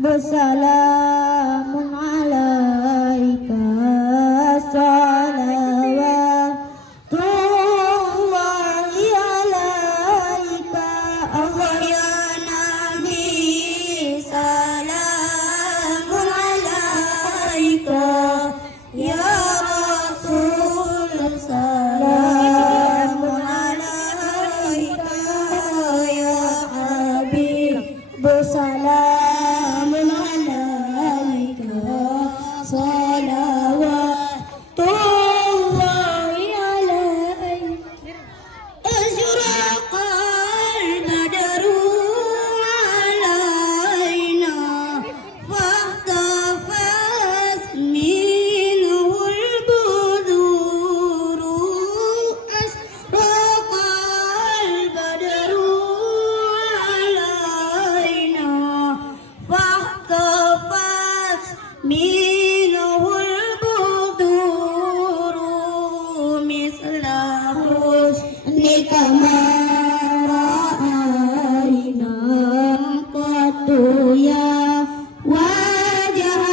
Bersalamun alaika salawatullahi alaika Allah ya Nabi salamun alaika ya Rasul salamun alaika ya Habib bersalamun alaika salawatullahi alaika asyraqal badru alaina fahtafaz minhul buduru asyraqal badru alaina fahtafaz minhul buduru misla husnika ma ra'ayna qattu ya wajah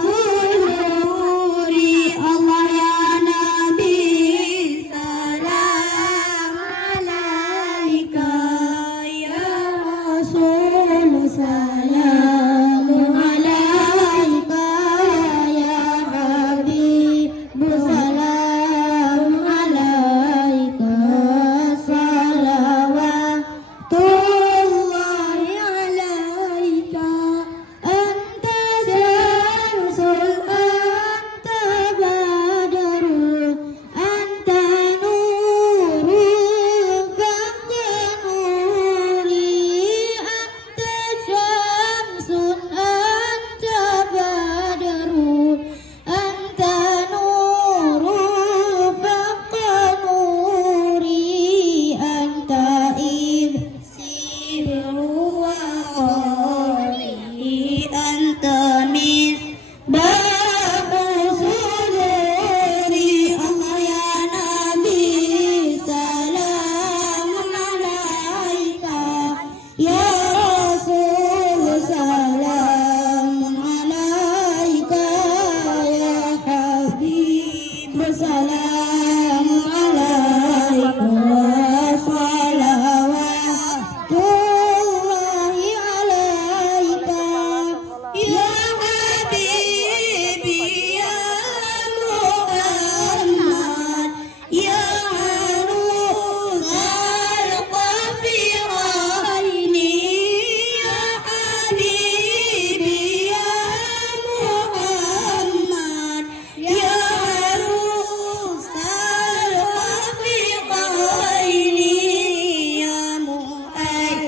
sururi Allah ya Nabi salam alaika ya Rasul salam alaika ya Habib salam alaika salawatullahi alaika anta syamsul anta badarul anta nurul faqya nuri anta syamsun anta badarul anta nurul faqya nuri anta ibsiru wa qari anta misbahu suduri Allah ya Nabi salamun alaika ya Rasul salamun alaika ya Habib salamun alaika salawatullahi alaika ya Habibi ya Muhammad ya arusal qafiraini ya Habibi ya Muhammad ya arusal qafiraini ya Muhammad